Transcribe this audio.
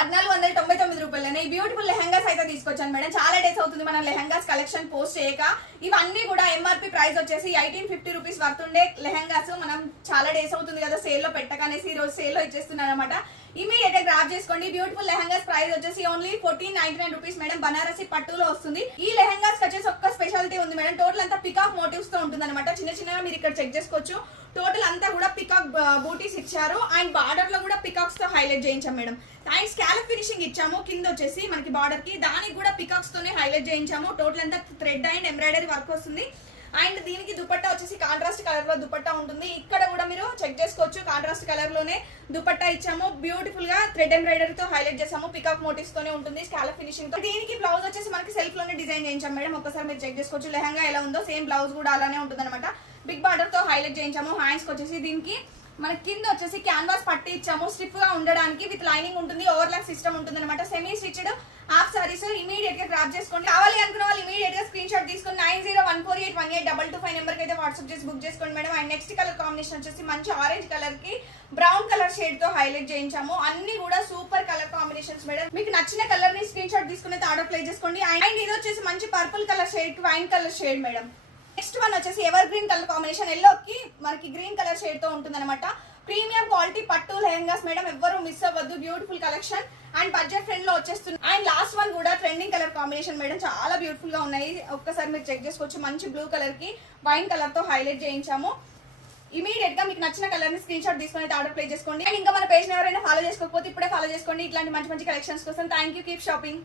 1499 రూపాయలనే ఈ బ్యూటిఫుల్ లెహంగాస్ అయితే తీసుకొచ్చాను మేడం. చాలా డేస్ అవుతుంది మనం లెహంగాస్ కలెక్షన్ పోస్ట్ చేయక. ఇవన్నీ కూడా ఎంఆర్పి ప్రైస్ వచ్చేసి 1850 రూపీస్ వర్త్ ఉండే లెహంగాస్. మనం చాలా డేస్ అవుతుంది కదా సేల్ లో పెట్టకనేసి ఈ రోజు సేల్ లో ఇచ్చేస్తున్నాను అనమాట. ఇమీడియట్ గా గ్రాబ్ చేసుకోండి. బ్యూటిఫుల్ లెహంగాస్ ప్రైస్ వచ్చేసి ఓన్లీ 1499 రూపీస్ మేడం. బనారసి పట్టులో వస్తుంది. ఈ లెహంగాస్ వచ్చేసి ఒక్క స్పెషాలిటీ ఉంది మేడం. టోటల్ అంతా పికాక్ మోటివ్స్ తో ఉంటుంది అనమాట. చిన్న చిన్నగా మీరు ఇక్కడ చెక్ చేసుకోవచ్చు. టోటల్ అంతా కూడా పికాక్ బూటీస్ ఇచ్చారు అండ్ బార్డర్ లో కూడా పికాక్స్ తో హైలైట్ చేయించాం మేడం. అండ్ స్కాలప్ ఫినిషింగ్ ఇచ్చాము. కింద వచ్చేసి మనకి బార్డర్ కి దానికి కూడా పికాక్స్ తోనే హైలైట్ చేయించాము. టోటల్ అంతా థ్రెడ్ అండ్ ఎంబ్రాయిడరీ వర్క్ వస్తుంది. అండ్ దీనికి దుపట్టా వచ్చేసి కాంట్రాస్ట్ కలర్ లో దుపట్టా ఉంటుంది. ఇక్కడ కూడా మీరు చెక్ చేసుకోవచ్చు. కాంట్రాస్ట్ కలర్ లోనే దుపట్టా ఇచ్చాము. బ్యూటిఫుల్ గా థ్రెడ్ ఎంబ్రాయిడరీ తో హైలైట్ చేసాము. పికాక్ మోటివ్స్ తోనే ఉంటుంది. స్కాలప్ ఫినిషింగ్ తో. దీనికి బ్లౌజ్ వచ్చేసి మనకి సెల్ఫ్ లోనే డిజైన్ చేయించాం మేడం. ఒకసారి మీరు చెక్ చేసుకోవచ్చు. లెహంగా ఎలా ఉందో సేమ్ బ్లౌజ్ కూడా అలానే ఉంటుంది అనమాట. బిగ్ బార్డర్ తో హైలైట్ చేయించాము. హ్యాండ్స్ వచ్చేసి దీనికి మన కింద వచ్చేసి క్యాన్వాస్ పట్టి ఇచ్చాము. స్టిఫ్ గా ఉండడానికి విత్ లైనింగ్ ఉంటుంది. ఓవర్లాక్ సిస్టమ్ ఉంటుంది అనమాట. Semi stitched half saris immediate గా గ్రాప్ చేసుకోండి. కావాలి అనుకున్న వాళ్ళు ఇమీడియట్ గా స్క్రీన్ షాట్ తీసుకొని 9014818225 నెంబర్ కి అయితే వాట్సాప్ చేసి బుక్ చేసుకోండి madam. And next colour combination వచ్చేసి మంచి ఆరెంజ్ కలర్ కి బ్రౌన్ కలర్ షేడ్ తో హైలైట్ చేయించాము. అన్ని కూడా సూపర్ కలర్ కాంబినేషన్స్ మేడం. మీకు నచ్చిన కలర్ ని స్క్రీన్ షాట్ తీసుకుని ఆర్డర్ ప్లేస్ చేసుకోండి. అండ్ ఇది వచ్చేసి మంచి purple colour shade wine colour shade madam. Next one వచ్చేసి evergreen colour combination. Yellow కి మనకి గ్రీన్ కలర్ షేడ్ తో ఉంటుంది అనమాట. ప్రీమియం క్వాలిటీ పట్టు లెహంగాస్ మేడం. ఎవ్వరు మిస్ అవ్వద్దు. Beautiful collection and budget friend లో వచ్చేస్తుంది. అండ్ లాస్ట్ వన్ కూడా ట్రెండింగ్ కలర్ కాంబినేషన్ మేడం. చాలా బ్యూటిఫుల్ గా ఉన్నాయి. ఒక్కసారి మీరు చెక్ చేసుకోవచ్చు. మంచి బ్లూ కలర్ కి వైన్ కలర్ తో హైలైట్ చేయించాము. ఇమీడియట్ గా మీకు నచ్చిన కలర్ ని స్క్రీన్ షాట్ తీసుకొని ఆర్డర్ ప్లేస్ చేసుకోండి. అండ్ ఇంకా మన పేజ్ ఎవరైనా ఫాలో చేసుకోకపోతే ఇప్పుడే ఫాలో చేసుకోండి. ఇట్లాంటి మంచి మంచి కలెక్షన్స్ కోసం. Thank you. Keep shopping.